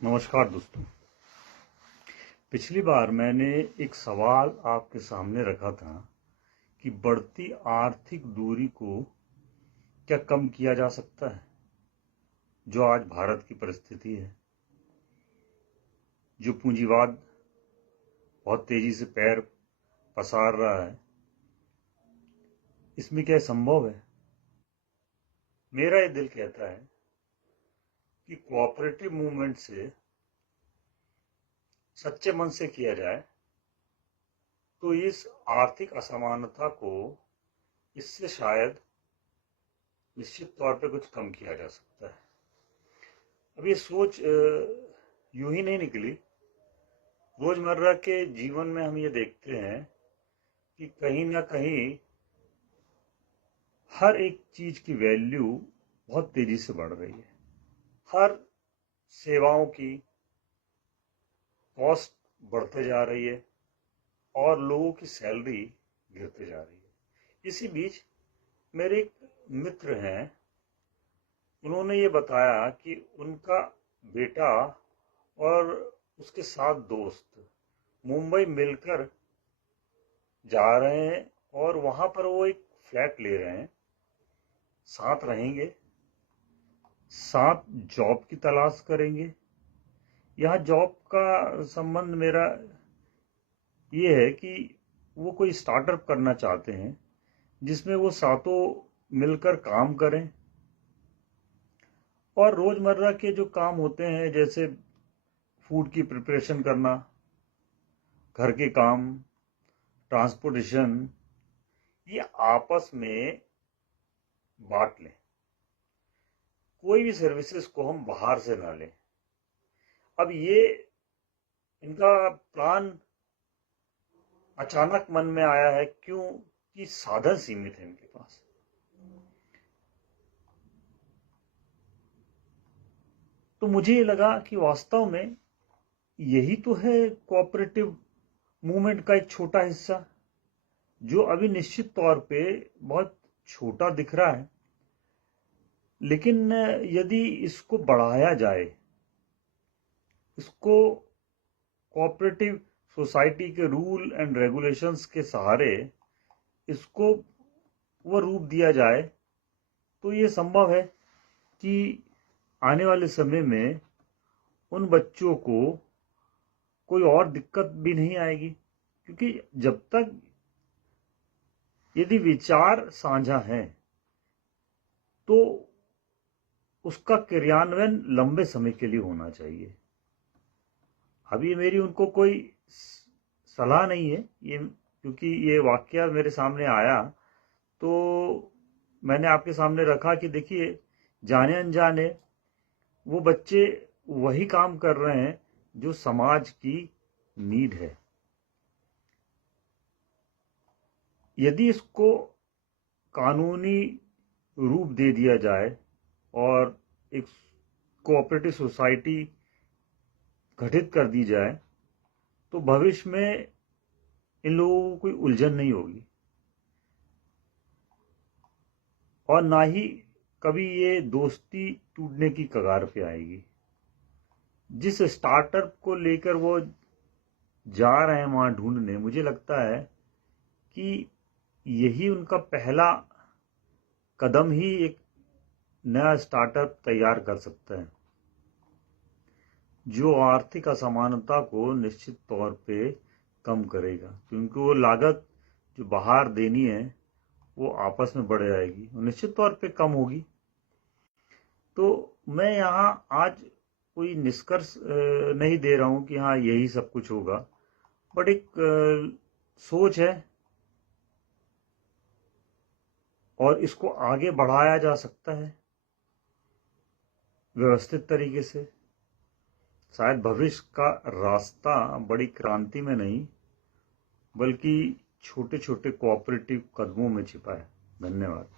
नमस्कार दोस्तों। पिछली बार मैंने एक सवाल आपके सामने रखा था कि बढ़ती आर्थिक दूरी को क्या कम किया जा सकता है, जो आज भारत की परिस्थिति है, जो पूंजीवाद बहुत तेजी से पैर पसार रहा है। इसमें क्या संभव है? मेरा ये दिल कहता है कि कोऑपरेटिव मूवमेंट से सच्चे मन से किया जाए तो इस आर्थिक असमानता को इससे शायद निश्चित तौर पे कुछ कम किया जा सकता है। अब ये सोच यूं ही नहीं निकली। रोजमर्रा के जीवन में हम ये देखते हैं कि कहीं ना कहीं हर एक चीज की वैल्यू बहुत तेजी से बढ़ रही है। हर सेवाओं की कॉस्ट बढ़ते जा रही है और लोगों की सैलरी गिरते जा रही है। इसी बीच मेरे एक मित्र हैं, उन्होंने ये बताया कि उनका बेटा और उसके 7 दोस्त मुंबई मिलकर जा रहे हैं और वहां पर वो एक फ्लैट ले रहे हैं, साथ रहेंगे, साथ जॉब की तलाश करेंगे। यहाँ जॉब का संबंध मेरा ये है कि वो कोई स्टार्टअप करना चाहते हैं जिसमें वो सातों मिलकर काम करें और रोजमर्रा के जो काम होते हैं, जैसे फूड की प्रिपरेशन करना, घर के काम, ट्रांसपोर्टेशन, ये आपस में बांट लें। कोई भी सर्विसेज को हम बाहर से ना लें। अब ये इनका प्लान अचानक मन में आया है क्योंकि साधन सीमित है इनके पास। तो मुझे ये लगा कि वास्तव में यही तो है कोऑपरेटिव मूवमेंट का एक छोटा हिस्सा, जो अभी निश्चित तौर पे बहुत छोटा दिख रहा है, लेकिन यदि इसको बढ़ाया जाए, इसको कोऑपरेटिव सोसाइटी के रूल एंड रेगुलेशंस के सहारे इसको वो रूप दिया जाए, तो ये संभव है कि आने वाले समय में उन बच्चों को कोई और दिक्कत भी नहीं आएगी। क्योंकि जब तक यदि विचार साझा हैं तो उसका क्रियान्वयन लंबे समय के लिए होना चाहिए। अभी मेरी उनको कोई सलाह नहीं है, ये क्योंकि ये वाकया मेरे सामने आया तो मैंने आपके सामने रखा कि देखिए, जाने अनजाने वो बच्चे वही काम कर रहे हैं जो समाज की नीड है। यदि इसको कानूनी रूप दे दिया जाए और एक कोऑपरेटिव सोसाइटी गठित कर दी जाए तो भविष्य में इन लोगों को कोई उलझन नहीं होगी और ना ही कभी ये दोस्ती टूटने की कगार पे आएगी। जिस स्टार्टअप को लेकर वो जा रहे हैं वहां ढूंढने, मुझे लगता है कि यही उनका पहला कदम ही एक नया स्टार्टअप तैयार कर सकता है, जो आर्थिक असमानता को निश्चित तौर पे कम करेगा। क्योंकि वो लागत जो बाहर देनी है वो आपस में बढ़ जाएगी और निश्चित तौर पे कम होगी। तो मैं यहाँ आज कोई निष्कर्ष नहीं दे रहा हूं कि हाँ यही सब कुछ होगा, बट एक सोच है और इसको आगे बढ़ाया जा सकता है व्यवस्थित तरीके से। शायद भविष्य का रास्ता बड़ी क्रांति में नहीं बल्कि छोटे छोटे कोऑपरेटिव कदमों में छिपा है। धन्यवाद।